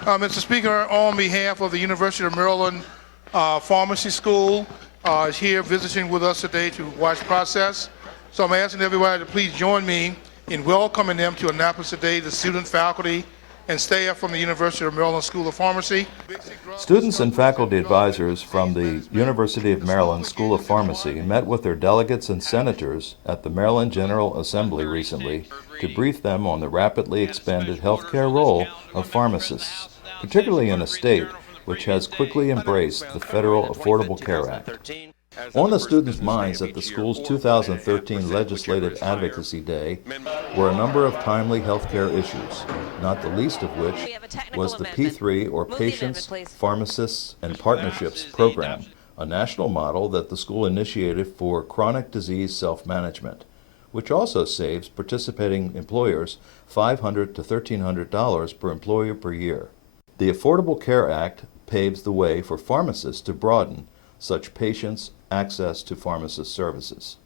Mr. Speaker, on behalf of the University of Maryland Pharmacy School, is here visiting with us today to watch process. So I'm asking everybody to please join me in welcoming them to Annapolis today, the student, faculty, and staff from the University of Maryland School of Pharmacy. Students and faculty advisors from the University of Maryland School of Pharmacy met with their delegates and senators at the Maryland General Assembly recently to brief them on the rapidly expanded healthcare role of pharmacists, particularly in a state which has quickly embraced the federal Affordable Care Act. On the students' minds at the school's 2013 Legislative Advocacy Day were a number of timely healthcare issues, not the least of which was the P3, or Patients, Pharmacists, and Partnerships program, a national model that the school initiated for chronic disease self-management, which also saves participating employers $500 to $1,300 per employer per year. The Affordable Care Act paves the way for pharmacists to broaden such patients' access to pharmacist services.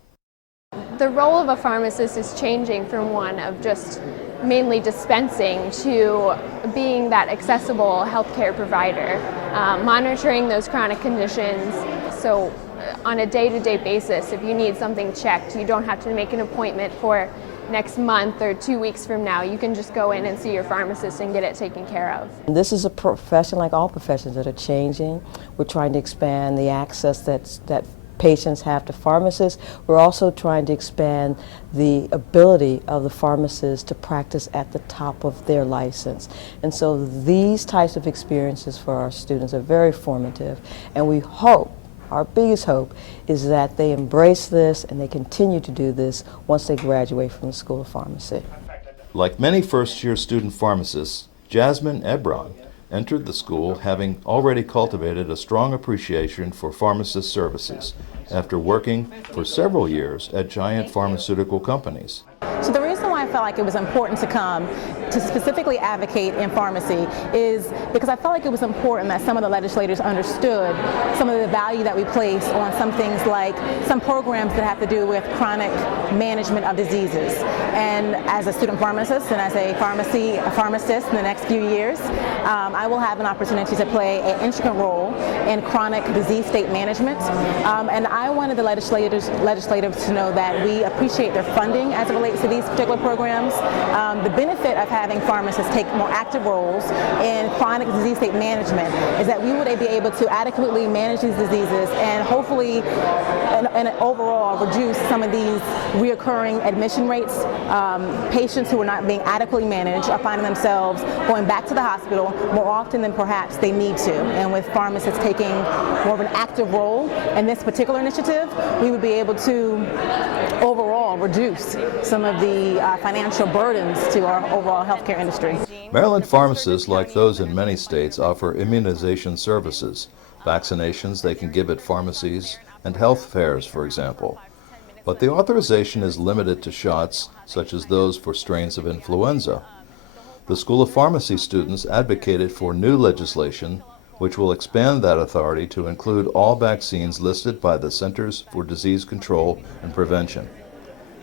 The role of a pharmacist is changing from one of just mainly dispensing to being that accessible healthcare provider, monitoring those chronic conditions. So on a day-to-day basis, if you need something checked, you don't have to make an appointment for next month or 2 weeks from now. You can just go in and see your pharmacist and get it taken care of. This is a profession like all professions that are changing. We're trying to expand the access that patients have to pharmacists. We're also trying to expand the ability of the pharmacists to practice at the top of their license. And so these types of experiences for our students are very formative, and we hope, our biggest hope, is that they embrace this and they continue to do this once they graduate from the School of Pharmacy. Like many first-year student pharmacists, Jasmine Ebron entered the school having already cultivated a strong appreciation for pharmacist services after working for several years at giant pharmaceutical companies. So the reason why I felt like it was important to come to specifically advocate in pharmacy is because I felt like it was important that some of the legislators understood some of the value that we place on some things like some programs that have to do with chronic management of diseases. And as a student pharmacist and as a pharmacist in the next few years, I will have an opportunity to play an intricate role in chronic disease state management. And I wanted the legislators to know that we appreciate their funding as it relates to these particular programs. The benefit of having pharmacists take more active roles in chronic disease state management is that we would be able to adequately manage these diseases and hopefully and overall reduce some of these reoccurring admission rates. Patients who are not being adequately managed are finding themselves going back to the hospital more often than perhaps they need to. And with pharmacists taking more of an active role in this particular initiative, we would be able to overall reduce some of the financial burdens to our overall healthcare industry. Maryland pharmacists, like those in many states, offer immunization services, vaccinations they can give at pharmacies, and health fairs, for example. But the authorization is limited to shots such as those for strains of influenza. The School of Pharmacy students advocated for new legislation which will expand that authority to include all vaccines listed by the Centers for Disease Control and Prevention.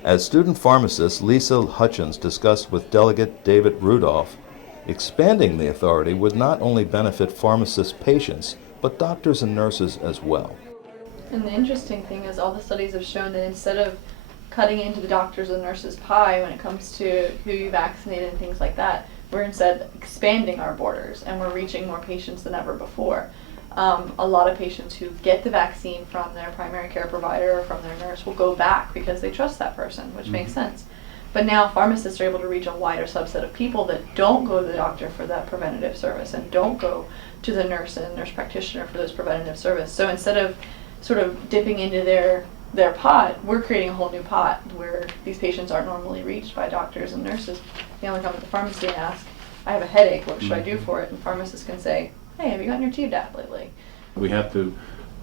As student pharmacist Lisa Hutchins discussed with Delegate David Rudolph, expanding the authority would not only benefit pharmacist patients, but doctors and nurses as well. And the interesting thing is all the studies have shown that instead of cutting into the doctors and nurses' pie when it comes to who you vaccinate and things like that, we're instead expanding our borders and we're reaching more patients than ever before. A lot of patients who get the vaccine from their primary care provider or from their nurse will go back because they trust that person, which makes sense. But now pharmacists are able to reach a wider subset of people that don't go to the doctor for that preventative service and don't go to the nurse and nurse practitioner for those preventative service. So instead of sort of dipping into their pot, we're creating a whole new pot where these patients aren't normally reached by doctors and nurses. They only come to the pharmacy and ask, I have a headache, what should I do for it? And pharmacists can say, hey, have you gotten your Tdap lately? We have to,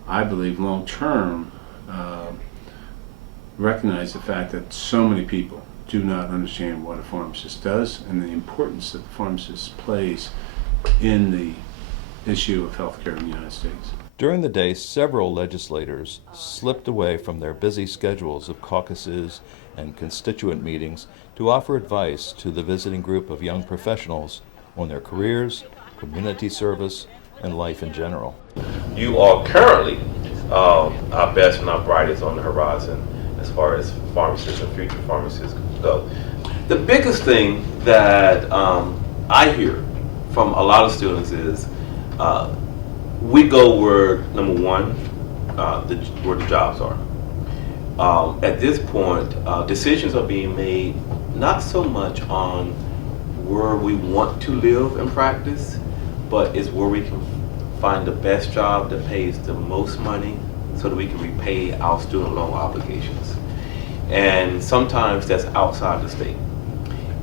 I believe, long term, recognize the fact that so many people do not understand what a pharmacist does and the importance that the pharmacist plays in the issue of healthcare in the United States. During the day, several legislators slipped away from their busy schedules of caucuses and constituent meetings to offer advice to the visiting group of young professionals on their careers, community service, and life in general. You are currently our best and our brightest on the horizon as far as pharmacists and future pharmacists go. The biggest thing that I hear from a lot of students is we go where, number one, where the jobs are. At this point, decisions are being made not so much on where we want to live and practice, but it's where we can find the best job that pays the most money so that we can repay our student loan obligations. And sometimes that's outside the state.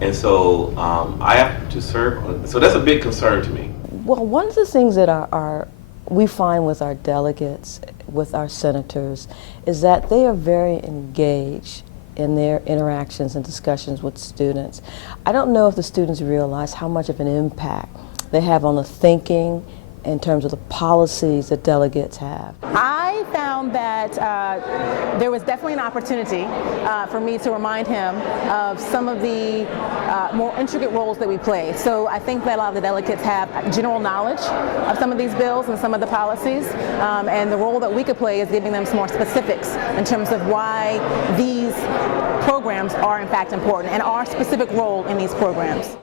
And so I have to serve, so that's a big concern to me. Well, one of the things that we find with our delegates, with our senators, is that they are very engaged in their interactions and discussions with students. I don't know if the students realize how much of an impact they have on the thinking in terms of the policies that delegates have. I found that there was definitely an opportunity for me to remind him of some of the more intricate roles that we play. So I think that a lot of the delegates have general knowledge of some of these bills and some of the policies, and the role that we could play is giving them some more specifics in terms of why these programs are in fact important and our specific role in these programs.